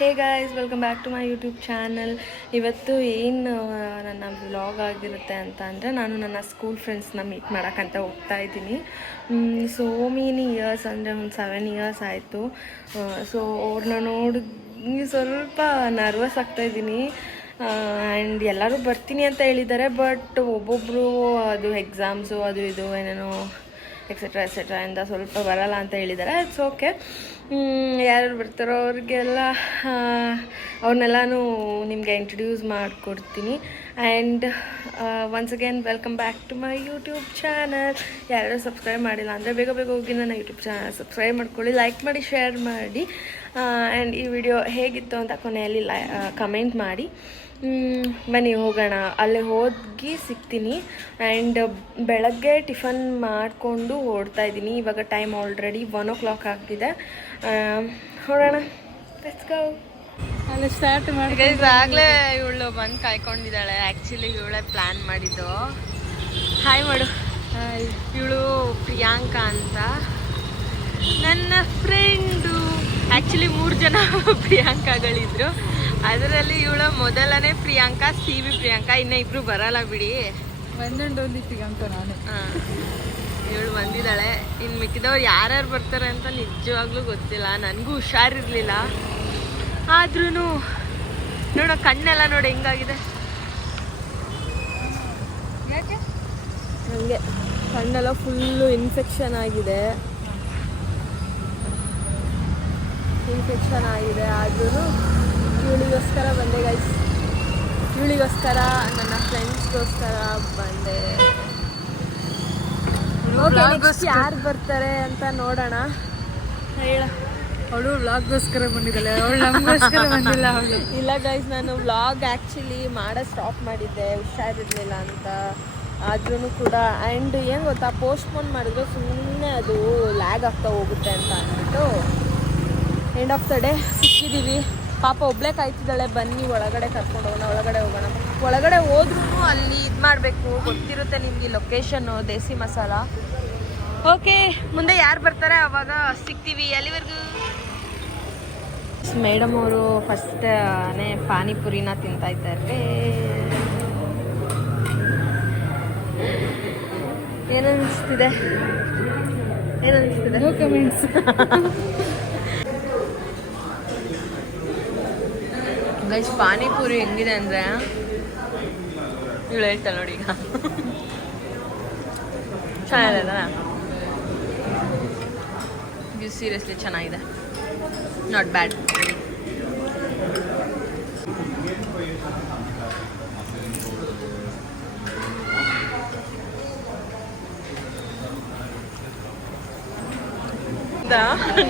Hey guys, welcome back to my YouTube channel. ಇವತ್ತು ಏನು ನನ್ನ ವ್ಲಾಗ್ ಆಗಿರುತ್ತೆ ಅಂತ ಅಂದರೆ, ನಾನು ನನ್ನ ಸ್ಕೂಲ್ ಫ್ರೆಂಡ್ಸ್ನ ಮೀಟ್ ಮಾಡೋಕ್ಕಂತ ಹೋಗ್ತಾ ಇದ್ದೀನಿ. ಸೋ ಮೆನಿ ಇಯರ್ಸ್, ಅಂದರೆ ಒಂದು 7 ಇಯರ್ಸ್ ಆಯಿತು. ಸೊ ಅವ್ರನ್ನ ನೋಡಿ ಸ್ವಲ್ಪ ನರ್ವಸ್ ಆಗ್ತಾಯಿದ್ದೀನಿ. ಆ್ಯಂಡ್ ಎಲ್ಲರೂ ಬರ್ತೀನಿ ಅಂತ ಹೇಳಿದ್ದಾರೆ, ಬಟ್ ಒಬ್ಬೊಬ್ಬರು ಅದು ಎಕ್ಸಾಮ್ಸು ಅದು ಇದು ಏನೇನೋ ಎಕ್ಸೆಟ್ರಾ ಇಂದ ಸ್ವಲ್ಪ ಬರಲ್ಲ ಅಂತ ಹೇಳಿದ್ದಾರೆ. It's okay. ಯಾರ್ಯಾರು ಬರ್ತಾರೋ ಅವ್ರಿಗೆಲ್ಲ ಅವ್ರನ್ನೆಲ್ಲನೂ ನಿಮಗೆ ಇಂಟ್ರಡ್ಯೂಸ್ ಮಾಡಿಕೊಡ್ತೀನಿ. And once again welcome back to my YouTube channel. ಯಾರ್ಯಾರು ಸಬ್ಸ್ಕ್ರೈಬ್ ಮಾಡಿಲ್ಲ ಅಂದರೆ ಬೇಗ ಹೋಗಿ ನನ್ನ ಯೂಟ್ಯೂಬ್ ಚಾನಲ್ ಸಬ್ಸ್ಕ್ರೈಬ್ ಮಾಡ್ಕೊಳ್ಳಿ, ಲೈಕ್ ಮಾಡಿ, ಶೇರ್ ಮಾಡಿ. ಆ್ಯಂಡ್ ಈ ವಿಡಿಯೋ ಹೇಗಿತ್ತು ಅಂತ ಕೊನೆಯಲ್ಲಿ ಕಮೆಂಟ್ ಮಾಡಿ. ಬನ್ನಿ ಹೋಗೋಣ, ಅಲ್ಲೇ ಹೋಗಿ ಸಿಗ್ತೀನಿ. ಆ್ಯಂಡ್ ಬೆಳಗ್ಗೆ ಟಿಫನ್ ಮಾಡಿಕೊಂಡು ಓಡ್ತಾ ಇದ್ದೀನಿ. ಇವಾಗ ಟೈಮ್ ಆಲ್ರೆಡಿ 1 o'clock ಆಗಿದೆ. ಹೊರಡೋಣ, ಲೆಟ್ಸ್ ಗೋ. ಅಲ್ಲಿ ಸ್ಟಾರ್ಟ್ ಮಾಡಿ ಆಗಲೇ ಇವಳು ಬಂದು ಕಾಯ್ಕೊಂಡಿದ್ದಾಳೆ. ಆ್ಯಕ್ಚುಲಿ ಇವಳೇ ಪ್ಲ್ಯಾನ್ ಮಾಡಿದ್ದು. ಹಾಯ್ ಮಾಡು. ಇವಳು ಪ್ರಿಯಾಂಕಾ ಅಂತ, ನನ್ನ ಫ್ರೆಂಡು. ಆ್ಯಕ್ಚುಲಿ 3 ಜನ ಪ್ರಿಯಾಂಕಾಗಳಿದ್ರು. ಅದರಲ್ಲಿ ಇವಳು ಮೊದಲನೇ ಪ್ರಿಯಾಂಕಾ, CV ಪ್ರಿಯಾಂಕಾ. ಇನ್ನು ಇಬ್ರು ಬರಲ್ಲ ಬಿಡಿ, ಒಂದೊಂದು ಪ್ರಿಯಾಂಕಾ ನಾನು. ಇವಳು ಬಂದಿದ್ದಾಳೆ. ಇನ್ನು ಮಿಕ್ಕಿದವ್ರು ಯಾರ್ಯಾರು ಬರ್ತಾರೆ ಅಂತ ನಿಜವಾಗ್ಲೂ ಗೊತ್ತಿಲ್ಲ, ನನಗೂ ಹುಷಾರಿರ್ಲಿಲ್ಲ. ಆದ್ರೂ ನೋಡೋ ಕಣ್ಣೆಲ್ಲ ನೋಡಿ ಹೆಂಗಾಗಿದೆ. ಯಾಕೆ ನನಗೆ ಕಣ್ಣೆಲ್ಲ ಫುಲ್ಲು ಇನ್ಫೆಕ್ಷನ್ ಆಗಿದೆ. ಆದ್ರೂ ಇವಳಿಗೋಸ್ಕರ ಬಂದೆ ಗೈಸ್. ಇವಳಿಗೋಸ್ಕರ, ನನ್ನ ಫ್ರೆಂಡ್ಸ್ಗೋಸ್ಕರ ಬಂದೆ. ಯಾರು ಬರ್ತಾರೆ ಅಂತ ನೋಡೋಣ. ಹೇಳ, ಅವಳು ವ್ಲಾಗ್ಗೋಸ್ಕರ ಬಂದಿದ್ದಾಳೆ, ಅವಳು ನಮಗೋಸ್ಕರ ಬಂದಿಲ್ಲ. ಅವಳು ಇಲ್ಲ ಗೈಸ್, ನಾನು ವ್ಲಾಗ್ ಆ್ಯಕ್ಚುಲಿ ಮಾಡೋ ಸ್ಟಾಪ್ ಮಾಡಿದ್ದೆ, ಹುಷಾರಿರಲಿಲ್ಲ ಅಂತ. ಆದ್ರೂ ಕೂಡ ಆ್ಯಂಡ್ ಏನು ಗೊತ್ತಾ, ಪೋಸ್ಟ್ಪೋನ್ ಮಾಡಿದ್ರು ಸುಮ್ಮನೆ ಅದು ಲ್ಯಾಗ್ ಆಗ್ತಾ ಹೋಗುತ್ತೆ ಅಂತ ಅಂದ್ಬಿಟ್ಟು ಎಂಡ್ ಆಫ್ ದ ಡೇ ಸಿಕ್ಕಿದ್ದೀವಿ. ಪಾಪ ಒಬ್ಬಳೇ ಕಾಯ್ತಿದ್ದಾಳೆ, ಬನ್ನಿ ಒಳಗಡೆ ಕರ್ಕೊಂಡು ಹೋಗೋಣ, ಹೋಗೋಣ. ಒಳಗಡೆ ಹೋದ್ರೂ ಅಲ್ಲಿ ಇದು ಮಾಡಬೇಕು, ಗೊತ್ತಿರುತ್ತೆ ನಿಮಗೆ ಲೊಕೇಶನ್ನು, ದೇಸಿ ಮಸಾಲ. ಓಕೆ, ಮುಂದೆ ಯಾರು ಬರ್ತಾರೆ ಅವಾಗ ಸಿಗ್ತೀವಿ. ಅಲ್ಲಿವರೆಗೂ ಮೇಡಮ್ ಅವರು ಫಸ್ಟೇ ಪಾನಿಪುರಿನ ತಿಂತಾ ಇದ್ದಾರೆ. ಏನನ್ನಿಸ್ತಿದೆ? No comments. ಗೈಸ್, ಪಾನಿಪುರಿ ಹೆಂಗಿದೆ ಅಂದರೆ, ಇವಳು ಹೇಳ್ತಾಳೆ ನೋಡಿ ಈಗ. ಚೆನ್ನಾಗಿದೆ, ಇದು ಸೀರಿಯಸ್ಲಿ ಚೆನ್ನಾಗಿದೆ, ನಾಟ್ ಬ್ಯಾಡ್.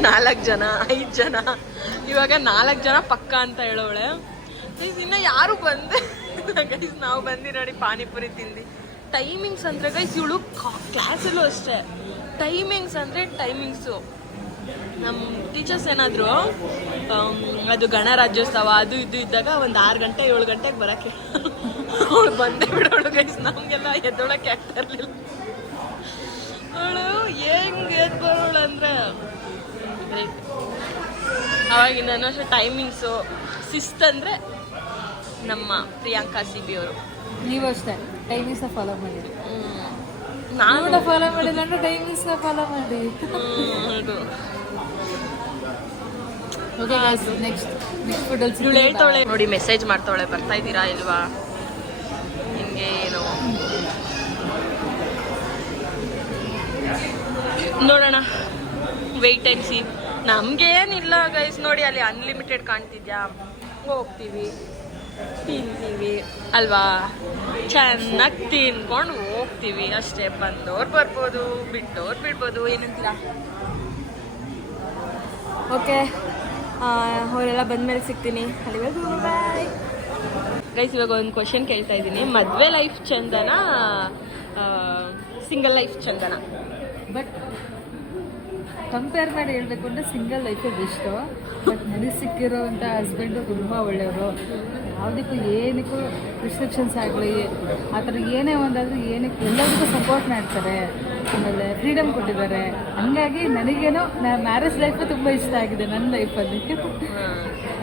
ನಾಲ್ಕು ಜನ 5 ಜನ, ಇವಾಗ 4 ಜನ ಪಕ್ಕ ಅಂತ ಹೇಳೋಳೆ. ಇನ್ನು ಯಾರು ಬಂದೆ ಗೈಸ್, ನಾವು ಬಂದು ನೋಡಿ ಪಾನಿಪುರಿ ತಿಂದು. ಟೈಮಿಂಗ್ಸ್ ಅಂದರೆ ಗೈಸ್, ಇವಳು ಕ್ಲಾಸಲ್ಲೂ ಅಷ್ಟೇ ಟೈಮಿಂಗ್ಸು. ನಮ್ಮ ಟೀಚರ್ಸ್ ಏನಾದರೂ ಅದು ಗಣರಾಜ್ಯೋತ್ಸವ ಅದು ಇದು ಇದ್ದಾಗ ಒಂದು 6 ಗಂಟೆ 7 ಗಂಟೆಗೆ ಬರೋಕ್ಕೆ ಅವಳು ಬಂದೇ ಬಿಡೋಳು ಗೈಸ್. ನಮಗೆಲ್ಲ ಎದ್ದೊಳಕ್ಕೆ ಆಗ್ತಾ ಇರಲಿಲ್ಲ. ಅವಳು ಹೆಂಗೆ ಎದ್ದು ಬರೋಳು ಅಂದರೆ ಅವಾಗಿನ ಅಷ್ಟೇ ಟೈಮಿಂಗ್ಸು ಶಿಸ್ತಂದರೆ ನಮ್ಮ ಪ್ರಿಯಾಂಕಾ CV ಅವರು. ನೀವು ಅಷ್ಟೇ ಟೈಮಿಂಗ್ಸ್ನ ಫಾಲೋ ಮಾಡಿರಿ. ನಾನು ಫಾಲೋ ಮಾಡಿಲ್ಲ ಅಂದ್ರೆ ಟೈಮಿಂಗ್ಸ್ನ ಫಾಲೋ ಮಾಡಿ. ನೆಕ್ಸ್ಟ್ ಫುಡಲ್ಲಿ ಇವಳು ಹೇಳ್ತಾವಳೆ ನೋಡಿ, ಮೆಸೇಜ್ ಮಾಡ್ತಾವಳೆ, ಬರ್ತಾ ಇದ್ದೀರಾ ಇಲ್ವಾ, ಹಿಂಗೆ ಏನು ನೋಡೋಣ, ವೆಯ್ಟ್ ಆ್ಯಂಡ್ ಸಿ. ನಮಗೇನಿಲ್ಲ ಗೈಸ್, ನೋಡಿ ಅಲ್ಲಿ ಅನ್ಲಿಮಿಟೆಡ್ ಕಾಣ್ತಿದ್ಯಾ, ಹೋಗ್ತೀವಿ ತಿಂತೀವಿ ಅಲ್ವಾ, ಚೆನ್ನಾಗಿ ತಿನ್ಕೊಂಡು ಹೋಗ್ತೀವಿ ಅಷ್ಟೇ. ಬಂದವ್ರು ಬರ್ಬೋದು, ಬಿಟ್ಟವ್ರು ಬಿಡ್ಬೋದು, ಏನಂತೀರಾ? ಓಕೆ, ಅವರೆಲ್ಲ ಬಂದಮೇಲೆ ಸಿಗ್ತೀನಿ. ಅಲ್ಲಿವರೆಗೂ ಬಾಯ್ ಗೈಸ್. ಇವಾಗ ಒಂದು ಕ್ವಶನ್ ಕೇಳ್ತಾ ಇದ್ದೀನಿ, ಮದುವೆ life Chandana single life Chandana? But compare ಮಾಡಿ ಹೇಳ್ಬೇಕು ಅಂದರೆ ಸಿಂಗಲ್ ಲೈಫೇ ಬೆಸ್ಟು. ಬಟ್ ನನಗೆ ಸಿಕ್ಕಿರೋವಂಥ ಹಸ್ಬೆಂಡು ತುಂಬ ಒಳ್ಳೆಯವರು. ಯಾವುದಕ್ಕೂ ಏನಕ್ಕೂ ರಿಸ್ಟ್ರಿಕ್ಷನ್ಸ್ ಆಗಲಿ ಆ ಥರ ಏನೇ ಒಂದಾದರೂ ಏನಕ್ಕೆ ಎಲ್ಲರಿಗೂ ಸಪೋರ್ಟ್ ಮಾಡ್ತಾರೆ. ಆಮೇಲೆ ಫ್ರೀಡಮ್ ಕೊಟ್ಟಿದ್ದಾರೆ. ಹಂಗಾಗಿ ನನಗೇನೋ ಮ್ಯಾರೇಜ್ ಲೈಫು ತುಂಬ ಇಷ್ಟ ಆಗಿದೆ ನನ್ನ ಲೈಫಲ್ಲಿ.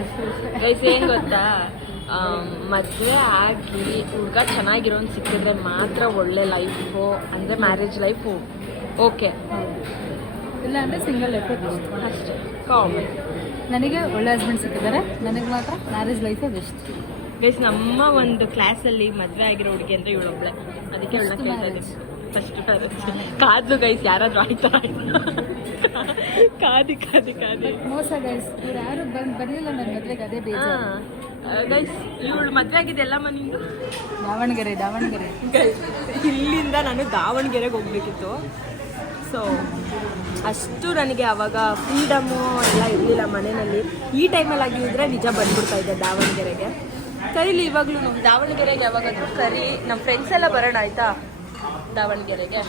ಅಷ್ಟು ಇಷ್ಟ ಗೈಸ್ ಏನ್ ಗೊತ್ತಾ, ಮದುವೆ ಆಗಿ ಹುಡುಗ ಚೆನ್ನಾಗಿರೋನ್ ಸಿಕ್ಕಿದ್ರೆ ಮಾತ್ರ ಒಳ್ಳೆ ಲೈಫು, ಅಂದರೆ ಮ್ಯಾರೇಜ್ ಲೈಫು ಓಕೆ, ಇಲ್ಲ ಅಂದರೆ ಸಿಂಗಲ್ ಲೈಫ್ ಅಷ್ಟೇ ಕಾಮನ್. ನನಗೆ ಒಳ್ಳೆ ಹಸ್ಬೆಂಡ್ ಸಿಕ್ಕಿದ್ದಾರೆ, ನನಗೆ ಮಾತ್ರ ಮ್ಯಾರೇಜ್ ಲೈಫೇ ಬೆಸ್ಟ್. ಗೈಸ್ ನಮ್ಮ ಒಂದು ಕ್ಲಾಸಲ್ಲಿ ಮದುವೆ ಆಗಿರೋ ಹುಡುಗಿ ಅಂದರೆ ಇವಳೊಬ್ಳೆ, ಅದಕ್ಕೆ ಅವಳನ್ನ ಕೇಳ್ತಾ ಇದ್ದೀನಿ. ಫಸ್ಟ್ ಕಾದ್ಲು ಗೈಸ್, ಯಾರಾದ್ರೂ ಆಯ್ತಾ ಕಾದಿ ಕಾದಿ ಕಾದಿ ಮೋಸ ಗೈಸ್, ಇವ್ರು ಯಾರು ಬರಲಿಲ್ಲ ನನ್ನ ಮದುವೆಗೆ, ಅದೇ ಬೇಜಾರು. ಗೈಸ್ ಇವಳು ಮದುವೆ ಆಗಿದೆ ಎಲ್ಲ ಮನೆಯಿಂದ ದಾವಣಗೆರೆ. ಗೈಸ್ ಇಲ್ಲಿಂದ ನಾನು ದಾವಣಗೆರೆಗೆ ಹೋಗ್ಬೇಕಿತ್ತು. ಸೊ ಅಷ್ಟು ನನಗೆ ಅವಾಗ ಫ್ರೀಡಮ್ಮು ಎಲ್ಲ ಇರಲಿಲ್ಲ ಮನೆಯಲ್ಲಿ. ಈ ಟೈಮಲ್ಲಿ ಆಗಿದ್ರೆ ನಿಜ ಬಂದ್ಬಿಡ್ತಾ ಇದ್ದೆ ದಾವಣಗೆರೆಗೆ. ಕರೀಲಿ ಇವಾಗಲೂ ದಾವಣಗೆರೆಗೆ ಯಾವಾಗಾದ್ರೂ ಕರಿ, ನಮ್ಮ ಫ್ರೆಂಡ್ಸ್ ಎಲ್ಲ ಬರೋಣ ಆಯ್ತಾ ದಾವಣಗೆರೆಗೆ.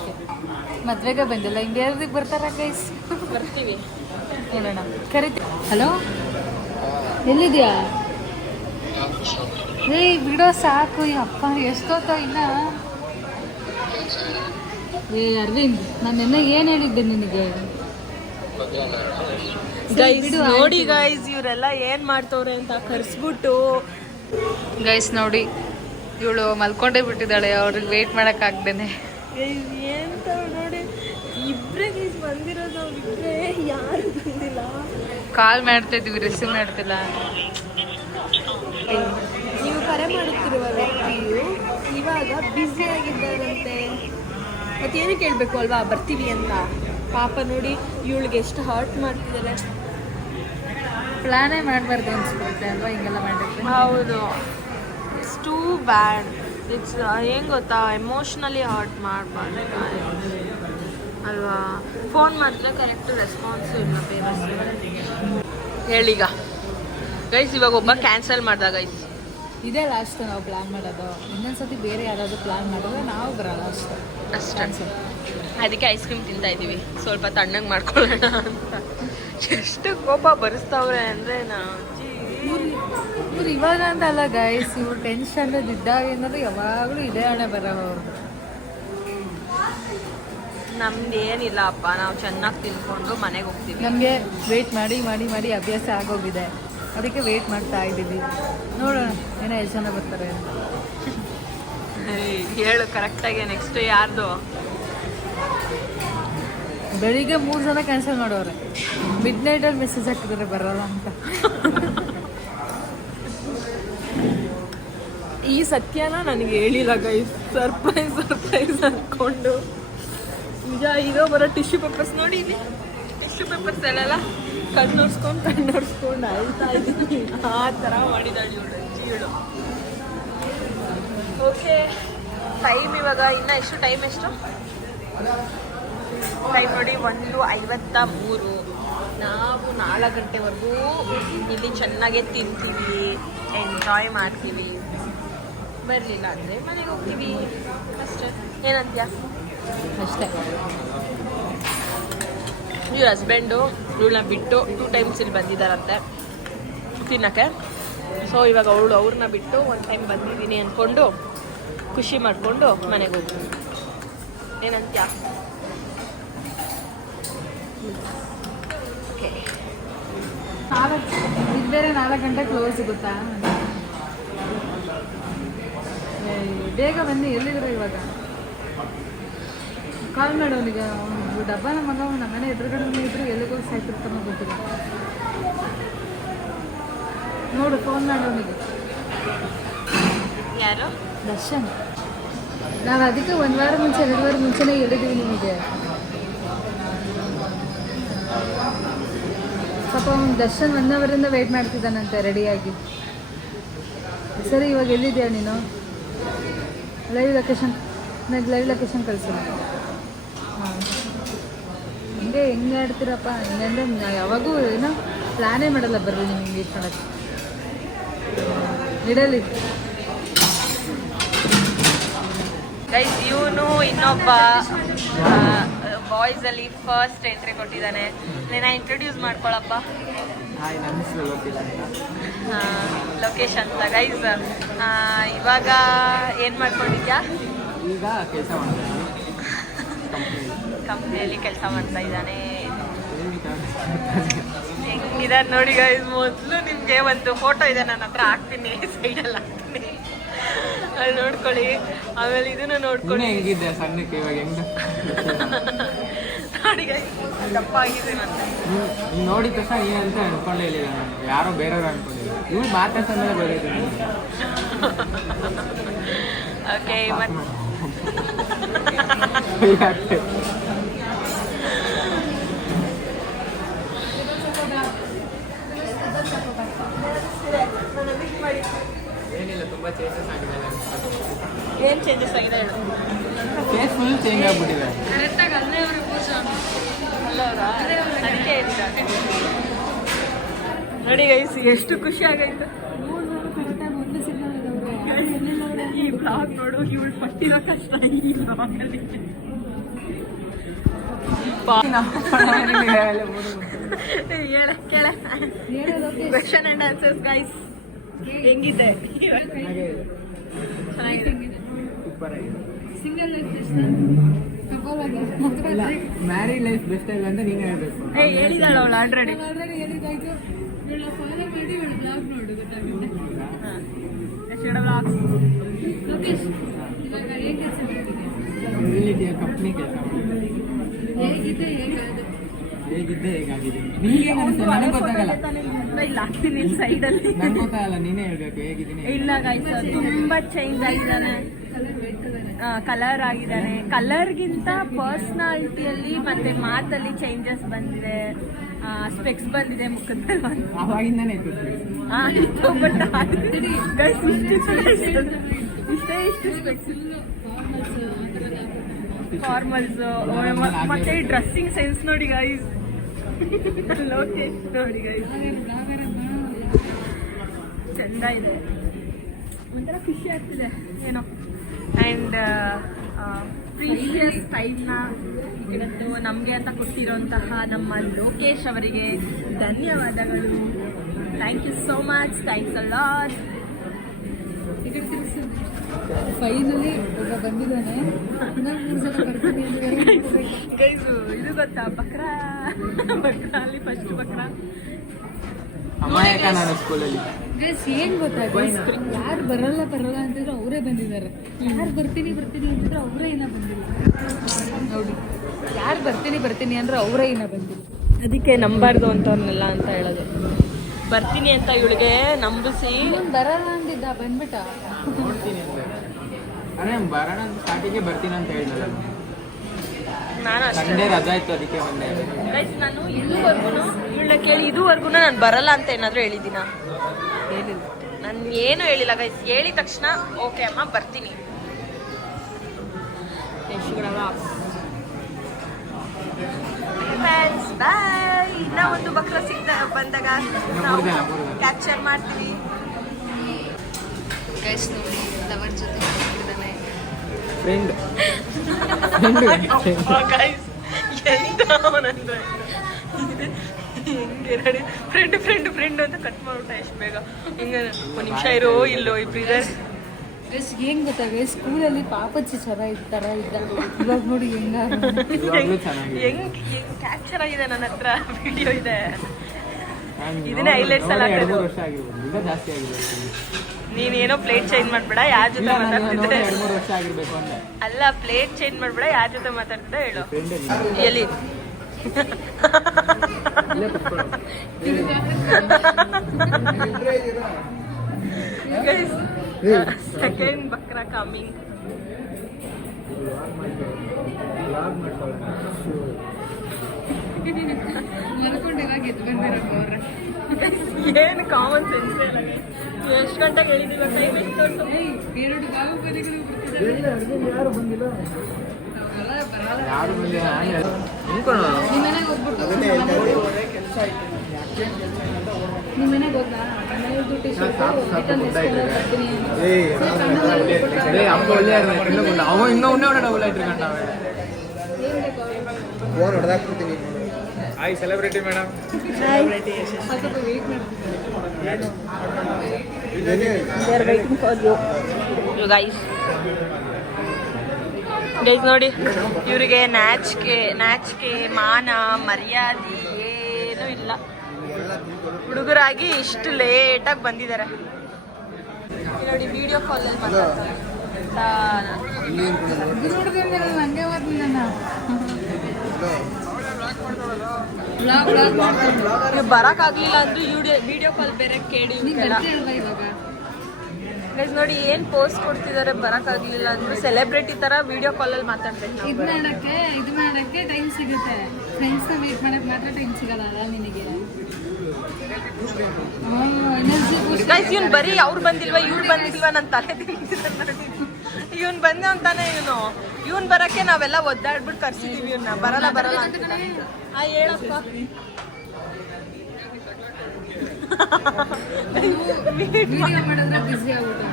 ಮದ್ವೆಗೆ ಬಂದಿಲ್ಲ, ಹಿಂಗೆ ಯಾವ್ದಕ್ಕೆ ಬರ್ತಾರ ಗೈಸ್? ಬರ್ತೀವಿ ನೋಡೋಣ, ಕರಿತೀವಿ. ಹಲೋ, ಎಲ್ಲಿದ್ಯಾ? ಏ ಬಿಡೋ ಸಾಕು, ಅಪ್ಪ ಎಷ್ಟೊತ್ತ ಇನ್ನ. ಏ ಅರವಿಂದ್, ನಾನು ನಿನ್ನೆ ಏನು ಹೇಳಿದ್ದೆ ನಿನಗೆ? ಗೈಸ್ ನೋಡಿ ಗೈಸ್, ಇವರೆಲ್ಲ ಏನು ಮಾಡ್ತವ್ರೆ ಅಂತ ಕರ್ಸ್ಬಿಟ್ಟು. ಗೈಸ್ ನೋಡಿ, ಇವಳು ಮಲ್ಕೊಂಡೇ ಬಿಟ್ಟಿದ್ದಾಳೆ, ಅವ್ರಿಗೆ ವೇಟ್ ಮಾಡೋಕ್ಕಾಗ್ದೇನೆ. ಎಂತ ನೋಡಿ, ಇಬ್ಬರೇ ಗೈಸ್ ಬಂದಿರೋದು, ಅವ್ರಿಬ್ರೆ ಯಾರು ಬಂದಿಲ್ಲ. ಕಾಲ್ ಮಾಡ್ತಾ ಇದ್ವಿ, ರಿಸೀವ್ ಮಾಡ್ತಿಲ್ಲ. ನೀವು ಕರೆ ಮಾಡುತ್ತಿರುವ ವ್ಯಕ್ತಿಯು ಇವಾಗ ಬ್ಯುಸಿ ಆಗಿದ್ದಾರಂತೆ. ಮತ್ತೇನು ಕೇಳಬೇಕು ಅಲ್ವಾ, ಬರ್ತೀವಿ ಅಂತ. ಪಾಪ ನೋಡಿ ಇವಳಿಗೆ ಎಷ್ಟು ಹರ್ಟ್ ಮಾಡ್ತಿದ್ದಾರೆ. ಪ್ಲಾನೇ ಮಾಡಬಾರ್ದು ಅನ್ಸ್ಬಿಡುತ್ತೆ ಅಲ್ವಾ ಹಿಂಗೆಲ್ಲ ಮಾಡಿದ್ರೆ. ಹೌದು, ಇಟ್ಸ್ ಟೂ ಬ್ಯಾಡ್. ಇಟ್ಸ್ ಹೆಂಗೆ ಗೊತ್ತಾ, ಎಮೋಷ್ನಲಿ ಹರ್ಟ್ ಮಾಡಬಾರ್ದು ಅಲ್ವಾ. ಫೋನ್ ಮಾಡಿದ್ರೆ ಕರೆಕ್ಟ್ ರೆಸ್ಪಾನ್ಸು ಇಲ್ಲ ಪೇರೆಂಟ್ಸ್. ಹೇಳೀಗ ಗೈಸ್, ಇವಾಗ ಒಬ್ಬ ಕ್ಯಾನ್ಸಲ್ ಮಾಡ್ದ ಗೈಸ್. ಇದೇ ಲಾಸ್ಟ್ ನಾವು ಪ್ಲಾನ್ ಮಾಡೋದು. ಇನ್ನೊಂದ್ಸತಿ ಬೇರೆ ಯಾರಾದರೂ ಪ್ಲಾನ್ ಮಾಡಿದ್ರೆ ನಾವು ಬರೋಲ್ಲ ಅಷ್ಟೇ. ಅದಕ್ಕೆ ಐಸ್ ಕ್ರೀಮ್ ತಿಂತಾ ಇದ್ದೀವಿ, ಸ್ವಲ್ಪ ತಣ್ಣಗೆ ಮಾಡ್ಕೊಳ್ಳೋಣ ಅಂತ. ಎಷ್ಟು ಕೋಪ ಬರೆಸ್ತವ್ರೆ ಅಂದರೆ ಇವ್ರು ಇವಾಗ ಅಂತ ಅಲ್ಲ ಗೈಸ್, ಇವ್ರು ಟೆನ್ಷನ್ ಇದ್ದಾಗ ಏನಾದ್ರು ಯಾವಾಗಲೂ ಇದೇ ಹಣೆ ಬರೋವ್ರು. ನಮ್ದು ಏನಿಲ್ಲ ಅಪ್ಪ, ನಾವು ಚೆನ್ನಾಗಿ ತಿನ್ಕೊಂಡು ಮನೆಗೆ ಹೋಗ್ತೀವಿ. ನಮಗೆ ವೇಟ್ ಮಾಡಿ ಮಾಡಿ ಮಾಡಿ ಅಭ್ಯಾಸ ಆಗೋಗಿದೆ, ಅದಕ್ಕೆ ವೇಟ್ ಮಾಡ್ತಾ ಇದ್ದೀವಿ. ನೋಡೋಣ ಏನೋ ಎಷ್ಟು ಜನ ಬರ್ತಾರೆ ಅಂತ. ಹೇಳು ಕರೆಕ್ಟಾಗಿ, ನೆಕ್ಸ್ಟ್ ಯಾರ್ದು? ಬೆಳಿಗ್ಗೆ 3 ಜನ ಕ್ಯಾನ್ಸಲ್ ಮಾಡೋರೆ, ಮಿಡ್ ನೈಟಲ್ಲಿ ಮೆಸೇಜ್ ಹಾಕಿದ್ರೆ ಬರೋಲ್ಲ ಅಂತ. ಈ ಸತ್ಯನ ನನಗೆ ಹೇಳಿಲ್ಲ ಗೈಸ್, ಸರ್ಪ್ರೈಸ್ ಅಂದ್ಕೊಂಡು. ನಿಜ, ಈಗ ಬರೋ ಟಿಶ್ಯೂ ಪೇಪರ್ಸ್ ನೋಡಿ, ಇಲ್ಲಿ ಟಿಶ್ಯೂ ಪೇಪರ್ಸ್ ಎಲ್ಲ ಕಣ್ಣೊರ್ಸ್ಕೊಂಡು ಅಳ್ತಾ ಇದ್ದೀನಿ. ಆ ಥರ ಮಾಡಿದಾಳೆ ಇವಳು. ಓಕೆ, ಟೈಮ್ ಇವಾಗ ಇನ್ನು ಎಷ್ಟು? ಟೈಮ್ ಎಷ್ಟು? ಟೈಮ್ ನೋಡಿ 1:53. ನಾವು 4 ಗಂಟೆವರೆಗೂ ಇಲ್ಲಿ ಚೆನ್ನಾಗೇ ತಿಂತೀವಿ, ಎಂಜಾಯ್ ಮಾಡ್ತೀವಿ. ಬರಲಿಲ್ಲ ಅಂದರೆ ಮನೆಗೆ ಹೋಗ್ತೀವಿ ಅಷ್ಟೇ. ಏನಂತ್ಯ? ಅಷ್ಟೇ. ಇವ್ರ ಹಸ್ಬೆಂಡು ಇವಳನ್ನ ಬಿಟ್ಟು 2 ಟೈಮ್ಸ್ ಇಲ್ಲಿ ಬಂದಿದ್ದಾರಂತೆ ತಿನ್ನೋಕ್ಕೆ. ಸೊ ಇವಾಗ ಅವ್ರನ್ನ ಬಿಟ್ಟು 1 ಟೈಮ್ ಬಂದಿದ್ದೀನಿ ಅಂದ್ಕೊಂಡು ಖುಷಿ ಮಾಡಿಕೊಂಡು ಮನೆಗೆ ಹೋಗ್ತೀವಿ. ಏನಂತ್ಯ? ಓಕೆ, ಇದು ಬೇರೆ 4 ಗಂಟೆ ಕ್ಲೋಸ್ ಗೊತ್ತಾ? ಬೇಗ ಬನ್ನಿ, ಎಲ್ಲಿದ್ರೆ ಇವಾಗ? ಕಾಲ್ ಮಾಡೋನಿಗೆ, ಅವ್ನು ಡಬ್ಬ ನಮ್ಮ ಮಗ ನಮ್ಮ ಮನೆ ಎದುರುಗಡೆ ಇದ್ರು, ಎಲ್ಲಿಗೋಗಿ ಸಾಯ್ತಿರ್ತಾನೋ ಗೊತ್ತಿಲ್ಲ. ನೋಡು, ಫೋನ್ ಮಾಡೋನಿಗೆ. ಯಾರು? ದರ್ಶನ್. ನಾವು ಅದಕ್ಕೆ 1 ವಾರ ಮುಂಚೆ 2 ವಾರ ಮುಂಚೆನೇ ಹೇಳಿದ್ದೀವಿ ನಿಮಗೆ. ಪಾಪ ಅವ್ನು ದರ್ಶನ್ 1 ಅವರಿಂದ ವೆಯ್ಟ್ ಮಾಡ್ತಿದ್ದಾನಂತೆ ರೆಡಿಯಾಗಿ. ಸರಿ, ಇವಾಗ ಎಲ್ಲಿದ್ಯಾ ನೀನು? ಲೈವ್ ಲೊಕೇಶನ್, ನನಗೆ ಲೈವ್ ಲೊಕೇಶನ್ ಕಳಿಸಿಲ್ಲ. ಹಾಂ, ಹೆಂಗೆ ಆಡ್ತೀರಪ್ಪ? ಹಿಂಗಂದ್ರೆ ನಾವು ಯಾವಾಗೂ ಏನೋ ಪ್ಲ್ಯಾನೇ ಮಾಡಲ್ಲ, ಬರ್ರಿ ನಿಮ್ಗೆ ಮೀಟ್ ಮಾಡೋಕ್ಕೆ. ಇಡಲಿ ಗೈಸ್, ಇವನು ಇನ್ನೊಬ್ಬ ಬಾಯ್ಸಲ್ಲಿ ಫಸ್ಟ್ ಎಂಟ್ರಿ ಕೊಟ್ಟಿದ್ದಾನೆ. ನಾ ಇಂಟ್ರೊಡ್ಯೂಸ್ ಮಾಡ್ಕೊಳಪ್ಪ. ಲೊಕೇಶನ್ ಅಂತ ಗೈಸ್. ಇವಾಗ ಏನು ಮಾಡ್ಕೊಂಡಿದ್ಯಾ? ಈಗ ಕೆಲಸ ಮಾಡ್ತೀನಿ, ಕಂಪ್ನಿಯಲ್ಲಿ ಕೆಲಸ ಮಾಡ್ತಾ ಇದ್ದಾನೆ. ಇದಾರೆ ನೋಡಿ ಗೈಸ್. ಮೊದಲು ನಿಮಗೆ ಒಂದು ಫೋಟೋ ಇದೆ ನನ್ನ ಹತ್ರ, ಹಾಕ್ತೀನಿ ಸೈಡಲ್ಲಿ ಹಾಕ್ತೀನಿ, ಅಲ್ಲಿ ನೋಡ್ಕೊಳ್ಳಿ. ಆಮೇಲೆ ಇದನ್ನ ನೋಡ್ಕೊಳ್ಳಿ. ಹೆಂಗಿದ್ದೆ ಸಣ್ಣಕ್ಕೆ ಇವಾಗ ಹೆಂಗ ನೋಡಿ ಗೈಸ್, ದಪ್ಪ ಆಗಿದೆ ನಾನು. ನೀನು ನೋಡಿದ ತಕ್ಷಣ ಏನಂತ ಅನ್ಕೊಂಡೇ ಇಲ್ಲ ನಾನು, ಯಾರೋ ಬೇರೆಯವ್ರು ಅನ್ಕೊಂಡಿದ್ದೆ. ಇವ್ರು ಮಾತಾಡ್ಸಂದ್ರೆ ಬರೋದು. ಓಕೆ, ಮತ್ತೆ ಏನಿಲ್ಲ, ತುಂಬಾ ಚೇಂಜಸ್ ಆಗಿದೆ. ಏನು ಚೇಂಜಸ್ ಆಗಿದೆ ಹೇಳು. ಫೇಸ್ ಫುಲ್ ಚೇಂಜ್ ಆಗ್ಬಿಟ್ಟಿದೆ. ಅದಕ್ಕೆ ಹೇಳಿದ್ದಾರೆ ನೋಡಿ ಗೈಸ್, ಎಷ್ಟು ಖುಷಿ ಆಗೈತೆ ಈ ಬ್ಲಾಗ್ ನೋಡು. ಇವಳು ಪಟ್ಟಿರೋ ಕಷ್ಟ ಈ ಬ್ಲಾಗಲ್ಲಿ. ಹೇಳ ಕೇಳ ಕ್ವೆಶ್ಚನ್ ಅಂಡ್ ಆನ್ಸರ್ಸ್ ಗೈಸ್. ಹೆಂಗಿದೆ? ಚೆನ್ನಾಗಿದೆ. ಸೂಪರ್ ಆಗಿದೆ. Single life married life best ಇಲ್ಲ ಅಂತ ನೀನು ಹೇಳ್ಬೇಕು. ಹೇಳಿದಾಳ ಅವಳು ಆಲ್ರೆಡಿ. ಹೇಳಿದಾಯ್ತು. ಇವಳು ಫಾಲೋ ಮಾಡಿ ಇವಳು ಬ್ಲಾಗ್ ನೋಡು, ಗೊತ್ತಾಗುತ್ತೆ. ಲೋಕೇಶ್, ಇವಾಗ ಏನ್ ಕೆಲಸ ಮಾಡ್ತಿದ್ದೆ? ಕಂಪ್ನಿ ಕೆಲಸ ಹೇಗಿದ್ದೆ ಹೇಗಾದ? ಹೇಗಿದ್ದೆ ಹೇಗಾಗಿದೆ ನಿಂಗೆ ಅನಿಸ್ತು? ನನಗೆ ಗೊತ್ತಾಗಲ್ಲ. ಇಲ್ಲ, ಹಾಕ್ತೀನಿ ಸೈಡಲ್ಲಿ. ನಂಗೆ ಗೊತ್ತಾಗಲ್ಲ, ನೀನೇ ಹೇಳ್ಬೇಕು ಹೇಗಿದ್ದೀನಿ. ಇಲ್ಲ ಗೈಸ್, ತುಂಬಾ ಚೇಂಜ್ ಆಗಿದ್ದಾನೆ. ಕಲರ್ ಆಗಿದ್ದಾನೆ. ಕಲರ್ಗಿಂತ ಪರ್ಸ್ನಾಲಿಟಿಯಲ್ಲಿ ಮತ್ತೆ ಮಾತಲ್ಲಿ ಚೇಂಜಸ್ ಬಂದಿದೆ. ಸ್ಪೆಕ್ಸ್ ಬಂದಿದೆ ಮುಖದ ಮೇಲೆ. ಅವಾಗಿಂದಾನೆ ಇತ್ತು. ಬಟ್ ಇಷ್ಟು ಸ್ಪೆಕ್ಸ್, ಫಾರ್ಮಲ್ಸ್, ಮತ್ತೆ ಡ್ರೆಸ್ಸಿಂಗ್ ಸೆನ್ಸ್ ನೋಡಿ ಗೈಸ್. ಲೋಕೇಶ್ ನೋಡಿ ಗೈಸ್, ಚಂದ ಇದೆ, ಒಂಥರ ಖುಷಿ ಆಗ್ತಿದೆ ಏನೋ. ಆ್ಯಂಡ್ ಪ್ರೀಶಿಯಸ್ ಸ್ಟೈಲ್ನ ಇವತ್ತು ನಮಗೆ ಅಂತ ಕೊಟ್ಟಿರೋಂತಹ ನಮ್ಮ ಲೋಕೇಶ್ ಅವರಿಗೆ ಧನ್ಯವಾದಗಳು. Thank you so much. Thanks a lot. Finally ಒಬ್ಬ ಬಂದಿದ್ದಾನೆ. ಗೈಸು, ಇದು ಗೊತ್ತಾ, ಬಕ್ರಾ ಅಲ್ಲಿ ಫಸ್ಟ್ ಬಕ್ರಾ ಅಮಾಯಕ ನಾನು ಸ್ಕೂಲಲ್ಲಿ. ಏನ್ ಗೊತ್ತಾಗ, ಯಾರು ಬರಲ್ಲ ಅಂತಿದ್ರು ಅವರೇ ಬಂದಿದ್ದಾರೆ. ಯಾರು ಬರ್ತೀನಿ ಅಂತಿದ್ರು ಅವರೇ ಇನ್ನ ಬಂದಿಲ್ಲ ನೋಡಿ. ಯಾರು ಬರ್ತೀನಿ ಅಂದ್ರೆ ಅವರೇ ಇನ್ನ ಬಂದಿಲ್ಲ. ಅದಕ್ಕೆ ನಂಬಾರ್ದು ಅಂತವ್ರನ್ನೆಲ್ಲ ಅಂತ ಹೇಳೋದು. ಬರ್ತೀನಿ ಅಂತ ಇವಳಿಗೆ ನಂಬಿಸಿ ಬರಲ್ಲ ಅಂದಿದ್ದ, ಬಂದ್ಬಿಟ್ಟ. ನೋಡ್ತೀನಿ ಅಂತ ಅರೆ ಬರೋಣ ಸ್ಟಾರ್ಟಿಗೆ ಬರ್ತೀನಿ ಅಂತ ಹೇಳಿಲ್ಲ. ನಾನು ಸಂಡೇ ರಜಾ ಇತ್ತು, ಅದಕ್ಕೆ ಬಂದೆ. ಗೈಸ್, ನಾನು ಇದುವರೆಗೂ ಇವಳನ್ನ ಕೇಳಿ ಇದುವರೆಗೂ ನಾನು ಬರಲ್ಲ ಅಂತ ಏನಾದರೂ ಹೇಳಿದ್ದೀನ? ಹೇಳಿಲ್ಲ, ನಾನು ಏನು ಹೇಳಿಲ್ಲ ಗೈಸ್. ಹೇಳಿದ ತಕ್ಷಣ ಓಕೆ ಅಮ್ಮ ಬರ್ತೀನಿ. Friends bye. ಇನ್ನ ಒಂದು ಬಕ್ರ ಬಂದಾಗ ನಾವು ಕ್ಯಾಪ್ಚರ್ ಮಾಡ್ತೀವಿ. ಗೈಸ್ ನೋಡಿ, ಲವರ್ ಜೊತೆ ಹೋಗ್ತಿದ್ದಾನೆ. ಫ್ರೆಂಡ್ ಗೈಸ್, ಎಂತ ಅವನಂದ್ರೆ ಹಿಂಗೆ ನೋಡಿ, ಫ್ರೆಂಡ್ ಅಂತ ಕಟ್ ಮಾಡ್ಬಿಟ್ಟ ಎಷ್ಟು ಬೇಗ. ಹಿಂಗೆ ಒಂದು ನಿಮಿಷ ಇರೋ ಇಲ್ಲೋ ಇಬ್ರು ಇದ್ದಾರೆ. ಗೈಸ್ ಏನ್ ಗೊತ್ತಾ ಗೈಸ್, ಸ್ಕೂಲಲ್ಲಿ ಪಾಪಚ್ಚಿ ಥರ ಇದ್ದ. ಇವಾಗ ನೋಡಿ ಹೆಂಗ್ ಕ್ಯಾಪ್ಚರ್ ಆಗಿದೆ, ನನ್ನ ಹತ್ರ ವಿಡಿಯೋ ಇದೆ. ಇದನ್ನೇ ಹೈಲೈಟ್ಸ್ ಎಲ್ಲ ವರ್ಷ ಆಗಿರ್ಬೋದು, ಈಗ ಜಾಸ್ತಿ ಆಗಿದೆ. ನೀನೇನೋ ಪ್ಲೇಟ್ ಚೇಂಜ್ ಮಾಡ್ಬೇಡ, ಯಾರ ಜೊತೆ ಮಾತಾಡ್ತಿದ್ದೆ. 2-3 ವರ್ಷ ಆಗಿರ್ಬೇಕು ಅಂದೆ. ಅಲ್ಲ, ಪ್ಲೇಟ್ ಚೇಂಜ್ ಮಾಡ್ಬೇಡ, ಯಾರ ಜೊತೆ ಮಾತಾಡ್ತಿದ್ದೆ ಹೇಳು. ಎಲ್ಲಿ ಸೆಕೆಂಡ್ ಬಕ್ರಾ ಕಮಿಂಗ್. ಏನು ಕಾಮನ್ ಸೆನ್ಸ್ ಇಲ್ಲ. ಎಷ್ಟು ಗಂಟೆಗೆ ಹೇಳಿದೀವ? ಟೈಮ್ ಎಷ್ಟು? 2 ಬಾಹುಬಲಿಗಳು ಯಾರು ಬಂದಿಲ್ಲ. ನಿಮ್ಮ ಮನೆಗೆ ಹೋಗ್ಬಿಟ್ಟು ನಿಮ್ಮ ಮನೆಗೆ ಹೋಗ್ಲಾ? ಅವ ಇನ್ನೂ ಡಬಲ್ ಆಯ್ತು. ಫೋನ್ ಹೊಡೆದಾಕ್ಬಿಡ್ತೀನಿ. Hi celebrity madam. ಗೈಸ್ ನೋಡಿ, ಇವರಿಗೆ ನಾಚಿಕೆ ಮಾನ ಮರ್ಯಾದೆ ಏನೂ ಇಲ್ಲ. ಹುಡುಗರಾಗಿ ಇಷ್ಟು ಲೇಟಾಗಿ ಬಂದಿದ್ದಾರೆ. ನೋಡಿ ವಿಡಿಯೋ ಕಾಲಲ್ಲಿ ಮಾತಾಡ್ತಾರೆ. ಹಂಗೆ ಬರಕ್ಕಾಗ್ಲಿಲ್ಲ ಅಂದ್ರೆ ವಿಡಿಯೋ ಕಾಲ್ ಬೇರೆ ಕೇಳಿ. ಗೈಸ್ ನೋಡಿ ಏನ್ ಪೋಸ್ಟ್ ಕೊಡ್ತಿದ್ದಾರೆ, ಬರಕ್ಕಾಗ್ಲಿಲ್ಲ ಅಂದ್ರೆ ಸೆಲೆಬ್ರಿಟಿ ತರ ವಿಡಿಯೋ ಕಾಲಲ್ಲಿ ಮಾತಾಡ್ಬೇಕು. ಇದು ಮಾಡಕ್ಕೆ ಟೈಮ್ ಸಿಗುತ್ತೆ. ಫ್ರೆಂಡ್ಸ್ನ ಮೀಟ್ ಮಾಡಕ್ಕೆ ಮಾತ್ರ ಟೈಮ್ ಸಿಗಲ್ಲ ನಿನಗೆ. ಗೈಸ್ ಇವ್ನು ಬರೀ ಅವ್ರು ಬಂದಿಲ್ವಾ ಇವ್ರು ಬಂದಿಲ್ವಾ ನನ್ನ ತಲೆ ತಿಂತಿದ್ದಾರೆ. ಇವ್ನು ಬಂದ ಅಂತಾನೆ ಇವ್ನು ಬರಕ್ಕೆ ನಾವೆಲ್ಲ ಒದ್ದಾಡ್ಬಿಟ್ಟು ಕರ್ಸಿದೀವಿ ಇವ್ನ. ಬರಲ್ಲ ಹೇಳಪ್ಪ. ವಿಡಿಯೋ ಮಾಡಿದ್ರೆ ಬಿಸಿ ಆಗ್ಬಿಟ್ಟು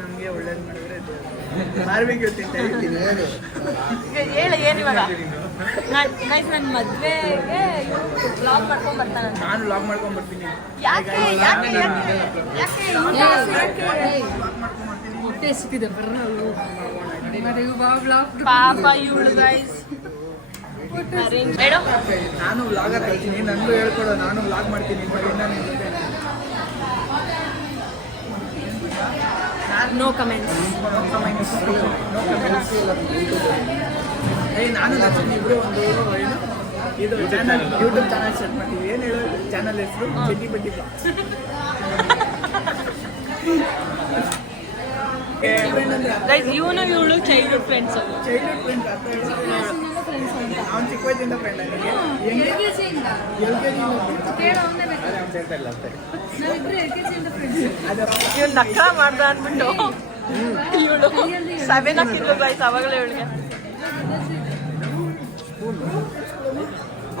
ನಮ್ಗೆ ಒಳ್ಳೇದು ಮಾಡಿದ್ರೆ ಹೇಳು ಏನು ಇವಾಗ. ನನ್ನ ಮದ್ವೆಗೆ ಬ್ಲಾಗ್ ಮಾಡ್ಕೊಂಡ್ ಬರ್ತಾನೆ. ನಾನು ಲಾಗ್ ಮಾಡ್ಕೊಂಡ್ ಬರ್ತೀನಿ. ಯಾಕೆ ಹೊಟ್ಟೆ ಸಿಕ್ಕಿದೆ ಪಾಪ ಇವಳು ಗೈಸ್. ನಾನು ವ್ಲಾಗರ್ ಕಲ್ತೀನಿ, ನನಗೂ ಹೇಳ್ಕೊಡೋ, ನಾನು ವ್ಲಾಗ್ ಮಾಡ್ತೀನಿ. No comments. ನಾನು ಇಬ್ರು ಒಂದು ಇದು ಚಾನಲ್ ಯೂಟ್ಯೂಬ್ ಚಾನಲ್ ಸ್ಟಾರ್ಟ್ ಮಾಡ್ತೀವಿ. ಏನು ಹೇಳೋದು ಚಾನಲ್ ಹೆಸರು? ಬೆಟ್ಟಿ ಬೆಟ್ಟಿ ಬ್ಲಾಗ್ಸ್. ಇವನು ಇವಳು ಚೈಲ್ಡ್ಹುಡ್ ಫ್ರೆಂಡ್ಸ್. ಚೈಲ್ಡ್ಹುಡ್ ಫ್ರೆಂಡ್ ಅವ್ನು ಚಿಕ್ಕ ವಯಸ್ಸಿಂದ ಫ್ರೆಂಡ್ ಆಗಿಗೆ. ಇವ್ನು ನಕ್ಕ ಮಾಡ್ದ ಅಂದ್ಬಿಟ್ಟು ಇವಳು 7 ಹಾಕಿದ್ಲು ಗೈಸ್ ಅವಾಗಲೇ ಇವಳಿಗೆ.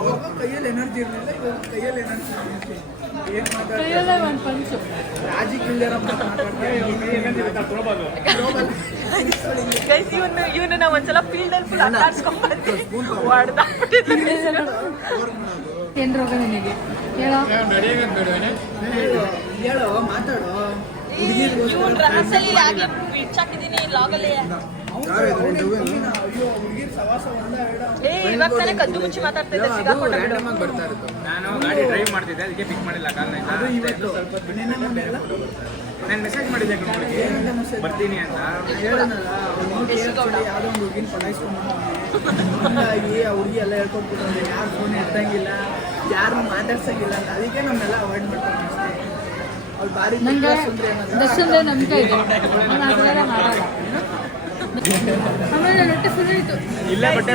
ಅವಾಗ ಕೈಯಲ್ಲಿ ಎನರ್ಜಿ ಇರಲಿಲ್ಲ, ಇವಾಗ ಕೈಯಲ್ಲಿ ಎನರ್ಜಿ ಇರುತ್ತೆ. ಏನು ಕೈಯಲ್ಲೇ ಒಂದು ಪಂಚು ರಾಜಿಗಿಲ್ದಾರ ಗೈಸ್ ಇವನು ನಾವು ಒಂದ್ಸಲ ಫೀಲ್ಡಲ್ಲಿ ಫುಲ್ ಆಟಾಡ್ಸ್ಕೊಂಡ್ಬಂದು ಹೊಡೆದಾಕ್ಬಿಟ್ಟಿದ್ದೆ. ಏನು ರೋಗ ನಿನಗೆ ಹೇಳೋ? ಹೇಳೋ, ಮಾತಾಡೋ. ಇವ್ನು ರಹಸ್ಯಲಿ ಯಾಕೆ ಬಿಚ್ಚಾಕಿದ್ದೀನಿ ಲಾಗಲ್ಲಿ. ಇವಾಗ ತಾನೇ ಕದ್ದು ಮುಚ್ಚಿ ಮಾತಾಡ್ತಾ ಇದ್ದೆ, ಸಿಗಾಕೊಂಡ. ನಾನು ಗಾಡಿ ಡ್ರೈವ್ ಮಾಡ್ತಿದ್ದೆ, ಅದಕ್ಕೆ ಪಿಕ್ ಮಾಡಿಲ್ಲ ಕಾಲ್ನ. ನಾನು ಮೆಸೇಜ್ ಮಾಡಿದ್ದೆ ಬರ್ತೀನಿ ಅಂತ. ಹೇಳೋಣಲ್ಲ, ಯಾವುದೋ ಒಂದು ಹುಡುಗಿನ ಪಟಾಯಿಸ್ಕೊಂಡು ಹೀಗಾಗಿ ಆ ಹುಡುಗಿ ಎಲ್ಲ ಹೇಳ್ಕೊಟ್ಬಿಟ್ಟು ಯಾರು ಫೋನ್ ಎತ್ತಂಗಿಲ್ಲ, ಯಾರು ಮಾತಾಡ್ಸಂಗಿಲ್ಲ ಅಂತ. ಅದಕ್ಕೆ ನಮ್ಮೆಲ್ಲ ಅವಾಯ್ಡ್ ಮಾಡ್ಕೊಂಡು ಅಷ್ಟೇ. ಅವ್ರು ಭಾರಿ ದರ್ಶನದ ನಂಬಿಕೆ ಇದೆ, ಅದೆಲ್ಲ ಮಾಡಲ್ಲ. ಆಮೇಲೆ ರೊಟ್ಟೆ ಫುಲ್ ಇತ್ತು. ಇಲ್ಲೇ ಬಟ್ಟೆ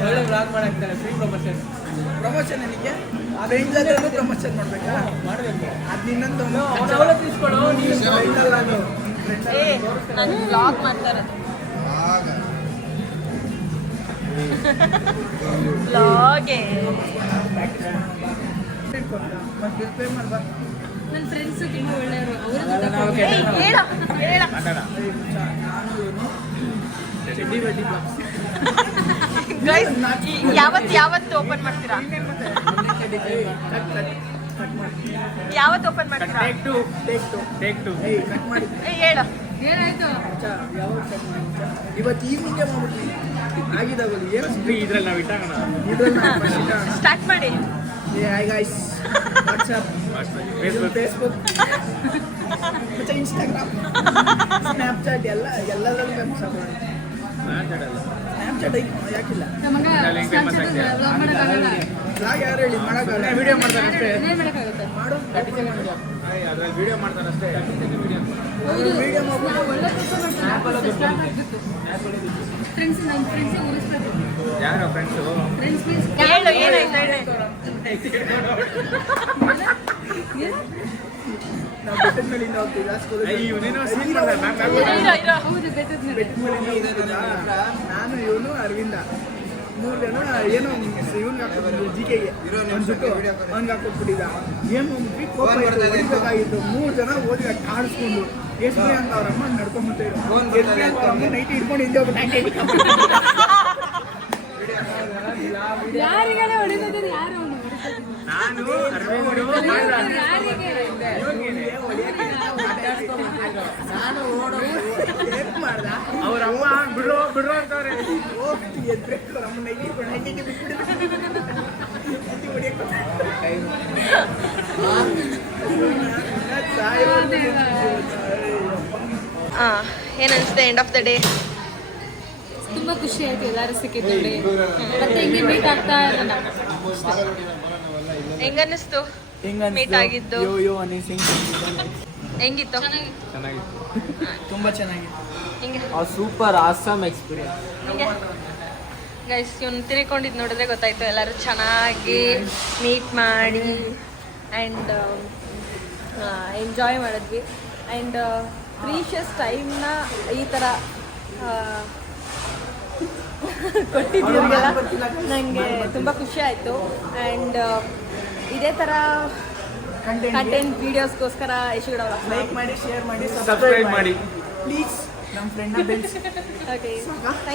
ಒಳ್ಳೆ ವ್ಲಾಗ್ ಮಾಡಾಕ್ತಾರೆ. ಫ್ರೀ ಪ್ರಮೋಷನ್ ನನಗೆ ಆ ರೇಂಜ್ ಆದ್ರೂ ಪ್ರಮೋಷನ್ ಮಾಡ್ಬೇಕಾ? ಮಾಡಬೇಕು. ಅದು ಇನ್ನೊಂದು ನಾನು ಬ್ಲಾಗ್ ಮಾಡ್ತಾರೆ. ಬ್ಲಾಗೆ ಮತ್ತೆ ಮಾಡ್ಬಾ. ನನ್ನ ಫ್ರೆಂಡ್ಸು ತುಂಬ ಒಳ್ಳೆಯವರು. ಯಾವತ್ತು ಓಪನ್ ಮಾಡ್ತೀರಾ? ಯಾವತ್ತು ಓಪನ್ ಮಾಡ್ತೀರಾ? ಹೇಳು. ಏನಾಯ್ತು? ಇವತ್ತು ಈವ್ನಿಂಗೇ ಮಾಡ್ಬಿಡ್ತೀವಿ. ಆಗಿದಾಗಲಿ ಇದ್ರಲ್ಲಿ ನಾವು ಇಟ್ಟಾಗೋಣ. ಸ್ಟಾರ್ಟ್ ಮಾಡಿ. ಹಾಯ್ ಗೈಸ್, ವಾಟ್ಸಪ್, ಫೇಸ್ಬುಕ್, ಮತ್ತೆ ಇನ್ಸ್ಟಾಗ್ರಾಮ್, ಸ್ನ್ಯಾಪ್ಚಾಟ್ ಎಲ್ಲದರಲ್ಲೂ ಫೇಮಸ್ ಆಗೋಣ. ಸ್ನ್ಯಾಪ್ಚಾಟ್ ಯಾಕಿಲ್ಲ? ನಮಗೆ ವ್ಲಾಗ್ ಮಾಡೋಕ್ಕಾಗಲ್ಲ. ವ್ಲಾಗ್ ಯಾರು ಹೇಳಿ ಮಾಡೋಕ್ಕಾಗಲ್ಲ. ವಿಡಿಯೋ ಮಾಡ್ತಾರೆ ಅಷ್ಟೇ. ಏನ್ ಮಾಡೋಕ್ಕಾಗುತ್ತೆ? ಮಾಡು, ಅದ್ರಲ್ಲಿ ವಿಡಿಯೋ ಮಾಡ್ತಾರೆ ಅಷ್ಟೇ. ಹೌದು, ವಿಡಿಯೋ ನಾವು ಒಳ್ಳೆ ಕೆಲಸ ಮಾಡ್ತಾರೆ. ಫ್ರೆಂಡ್ಸ್, ನನ್ನ ಫ್ರೆಂಡ್ಸೇ ಉಳಿಸ್ಬೇಕು. ಯಾರೋ ಫ್ರೆಂಡ್ಸು? ಫ್ರೆಂಡ್ಸ್ ಮೀನ್ಸ್ ಹೇಳು, ಏನಾಯ್ತು ಹೇಳಿ. ನಾವು ಬೆಟ್ಟದ ಮೇಲಿಂದ ಹೋಗ್ತೀವಿ ಸ್ಕೂಲ್. ಹೌದು, ಬೆಟ್ಟದ ಮೇಲೆ. ನಾನು ಇವನು ಅರವಿಂದ 3 ಜನ ಏನೋ ಇವ್ನಿಗೆ ಹಾಕ್ಬಿಟ್ಟು ಜಿಕೆಗೆ ಅಂದ್ಬಿಟ್ಟು ಅವ್ನಿಗೆ ಹಾಕ್ಕೊಟ್ಬಿಟ್ಟಿದ್ದ. ಏನು ಹೋಗ್ಬಿಟ್ಟು ಕೋಪ ಹೊಡಿಬೇಕಾಗಿತ್ತು. 3 ಜನ ಓದಿ ಆಡಿಸ್ಕೊಂಡು ಎಷ್ಟು ಅಂತ ಅವ್ರ ಅಮ್ಮ ನಡ್ಕೊಂಡ್ಬಿಟ್ಟು ಅಮ್ಮ ನೈಟ್ ಇಟ್ಕೊಂಡು ಹಿಂದೆ ಹೋಗ್ಬಿಟ್ಟು ಯಾರಿಗಾನೆ ಹೊಡಿತಿದ್ದೀರಿ? ಯಾರು ನಾನು ಯಾರಿಗೆ? ನಾನು ಓಡೋದು ಹೆಲ್ಪ್ ಮಾಡ್ದ ಅವ್ರ ಅಮ್ಮ ಬಿಡ್ರೋ ಬಿಡ್ರೋ ಅಂತವ್ರೆ. ಹೋಗ್ತಿ ಎದ್ಬೇಕು ನಮ್ಮನ್ನ ಹಿಡಿಕೊಂಡು ಹೆಂಗೆ ಏನನ್ಸುತ್ತೆ ಎಂಡ್ ಆಫ್ ದ ಡೇ? ತುಂಬ ಖುಷಿ ಆಯ್ತು ಎಲ್ಲರೂ ಸಿಕ್ಕಿದ್ದು ಮತ್ತೆ ಹಿಂಗೆ ಮೀಟ್ ಆಗ್ತಾ ಇರೋಣ. ಹೆಂಗನ್ನಿಸ್ತು ಮೀಟ್ ಆಗಿದ್ದು? ಹೆಂಗಿತ್ತು? ತುಂಬಾ ಚೆನ್ನಾಗಿತ್ತು. ಹಿಂಗೆ ಸೂಪರ್ ಆಸಮ್ ಎಕ್ಸ್ಪೀರಿಯನ್ಸ್. ಹಿಂಗೆ ಗೈಸ್ ಇವ್ನು ತಿರ್ಕೊಂಡಿದ್ದು ನೋಡಿದ್ರೆ ಗೊತ್ತಾಯ್ತು ಎಲ್ಲರೂ ಚೆನ್ನಾಗಿ ಮೀಟ್ ಮಾಡಿ ಆ್ಯಂಡ್ ಎಂಜಾಯ್ ಮಾಡಿದ್ವಿ. ಆ್ಯಂಡ್ ಪ್ರೀಷಿಯಸ್ ಟೈಮ್ನ ಈ ಥರ ಕೊಟ್ಟಿದ್ದೀರಿಗೆಲ್ಲ ನನಗೆ ತುಂಬ ಖುಷಿ ಆಯಿತು. ಆ್ಯಂಡ್ ಇದೇ ಥರ ಕಂಟೆಂಟ್ ವೀಡಿಯೋಸ್ಗೋಸ್ಕರ ಯಶುಗೌಡ ಲೈಕ್ ಮಾಡಿ, ಶೇರ್ ಮಾಡಿ, ಸಬ್ಸ್ಕ್ರೈಬ್ ಮಾಡಿ ಪ್ಲೀಸ್. ನಮ್ಮ ಫ್ರೆಂಡ್ನ ಬೆಳೆಸಿ. Okay thank